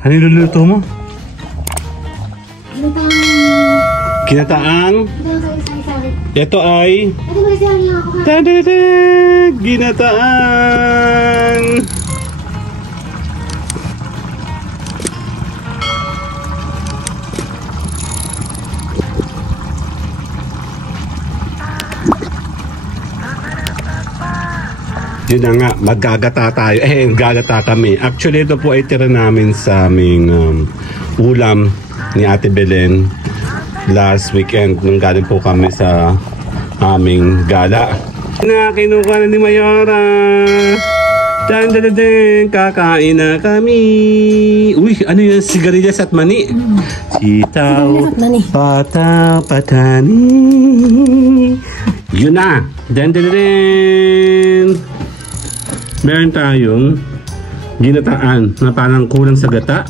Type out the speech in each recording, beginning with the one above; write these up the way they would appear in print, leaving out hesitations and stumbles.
Ano yung luluto mo? Ginataang. Ito ay ginataang. Yun na nga, maggagata tayo. Gagata kami. Actually, ito po ay tira namin sa aming ulam ni Ate Belen last weekend nung galing po kami sa aming gala. Na kinuha na ni Mayora. Kakain na kami. Uy, ano yun? Sigarilyas at mani. Sitaw, pataw, patani. Yun na. Meron tayong ginataan na parang kulang sa gata.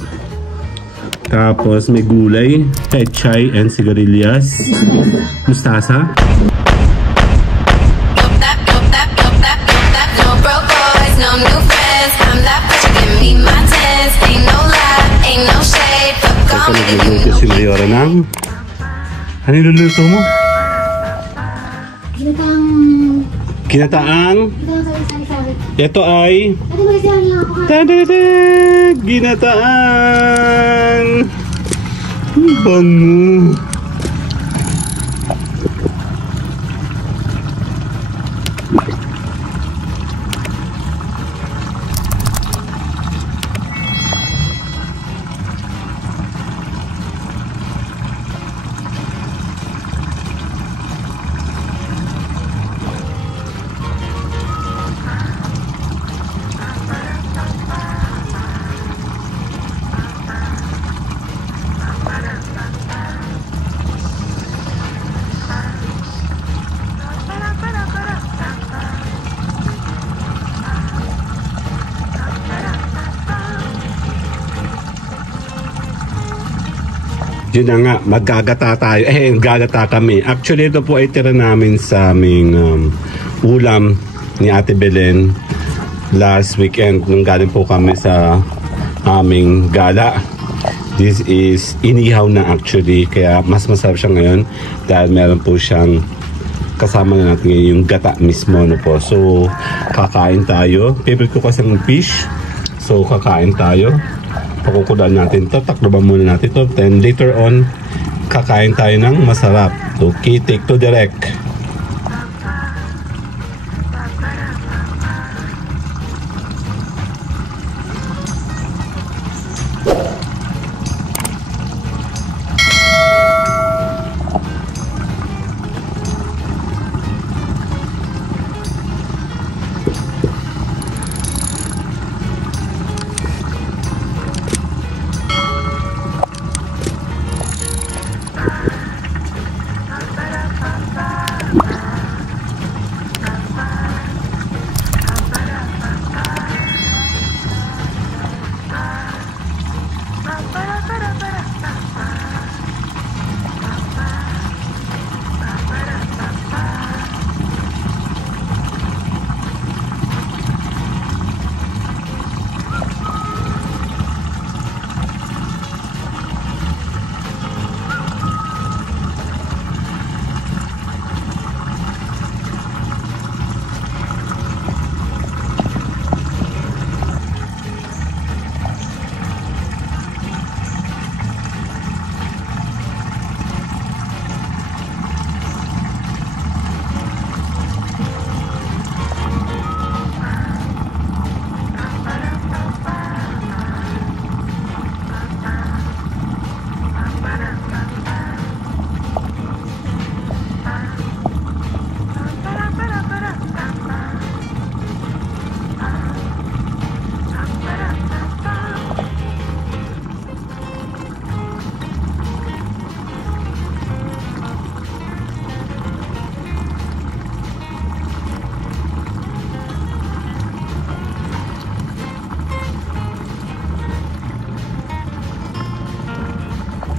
Tapos may gulay, pechay and sigarilyas. Mustasa. Ito nagluluto si Mayora ng... Ano yung luluto mo? Ginataang. Ito ay ginataang. Bango. Yun na nga, maggagata tayo. Gagata kami. Actually, ito po ay tira namin sa aming ulam ni Ate Belen last weekend nung galing po kami sa aming gala. This is inihaw na actually, kaya mas masarap siya ngayon dahil meron po siyang kasama na natin yung gata mismo. No po. So, kakain tayo. Favorite ko kasi ng fish. So, kakain tayo. Pakukulaan natin ito, takloban muna natin ito, then later on kakain tayo ng masarap. So, take to direct.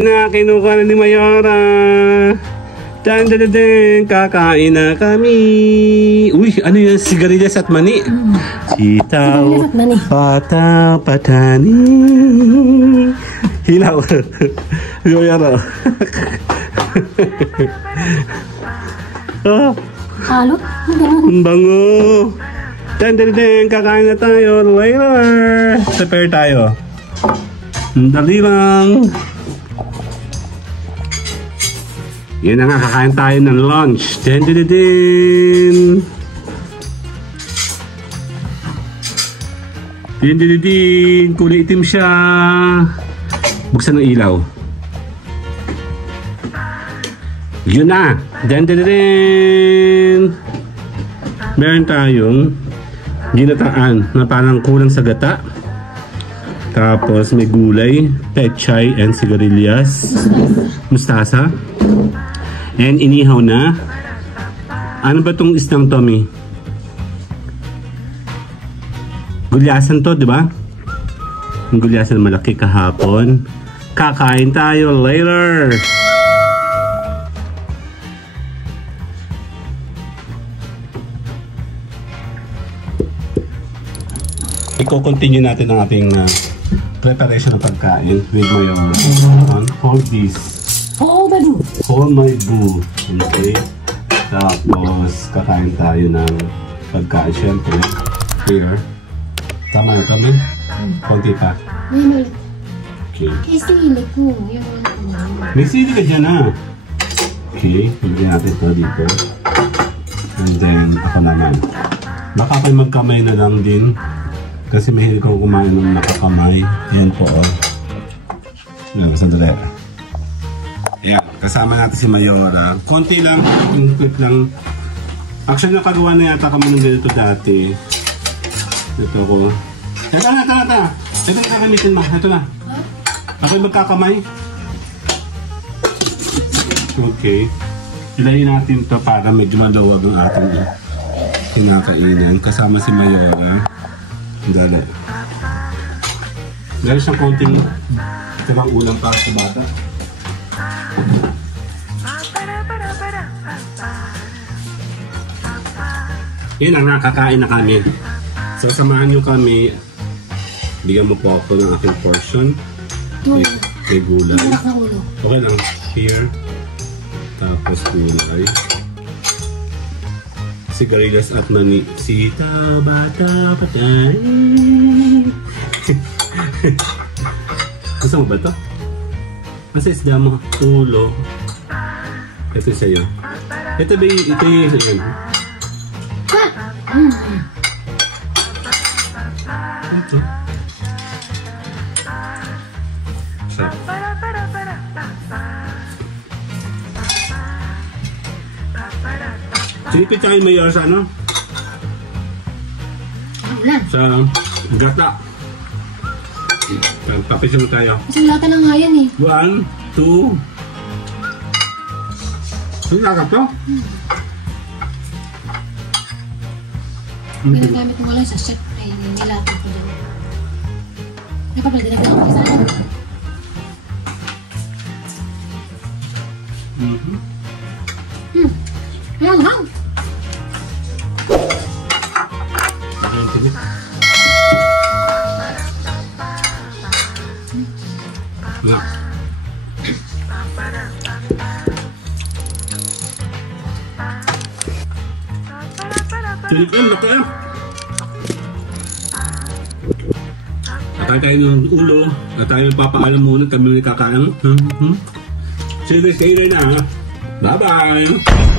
Na kinuha na ni Mayora. Kakain na kami. Uy, ano yun? Sigarilyas at mani. Sitaw, pataw, patani. Hilaw. Yoyaro. Oh. Halo? Ang bango. Ten, kakain na tayo later. Prepare tayo. Dali lang. Yan na nga, kakain tayo ng lunch. Ten. Kulay itim siya. Buksan ng ilaw. Yun na. Den. Meron tayong ginataan na parang kulang sa gata. Tapos may gulay, pechay and sigarilyas. Mustasa. And inihaw na. Ano ba itong isdang, Tommy? Gulyasan to, di ba? Yung gulyasan malaki kahapon. Kakain tayo later! I-continue natin ang ating preparation ng pagkain with my hold this. Hold my boo. Okay? Tapos, kakain tayo ng pagkain. Siyempre, here. Tama na kami? Konti pa. Okay. May sili ka dyan ah. Okay, pagkain natin ito dito. And then, ako naman. Baka kayo magkamay na lang din. Kasi mahilig ko kumain ng nakakamay. Yan po, oh. Yan, sandali. Yan, kasama natin si Mayora. Konti lang, quick lang. Actually, nakagawa na yata kami ng ganito dati. Ito ko. Ito na. Ito na gagamitin mo. Ito na. Ako'y magkakamay. Okay. Ilayin natin ito para medyo malawag ang ating kinakainan. Kasama si Mayora. Dali. Dali siyang konting tabang ulam para sa bata. Yun ang nakakain na kami. So, samahan nyo kami. Bigyan mo po ako ng aking portion. May gulay. Okay lang. Here. Tapos gulay. Sigarilyas at mani. Sita, bata, patay. Gusto mo ba ito? Masa isda mo? Ulo. Ito sa'yo. Ito ba yung yan? Ito. So. Sinipit tayo Mayor sa ano? Sa gata. Papisin mo tayo. Isang lata na nga yan eh. 1, 2. Saan lata to? Ginagamit mo lang sa chef. Ay, nilata ko dyan. Napapalagdag ako sa ano. Hang. Tulipan na tayo. Kakain tayo ng ulo. At tayo magpapaalam muna. Kami ulit kakain. See you guys later na. Bye-bye.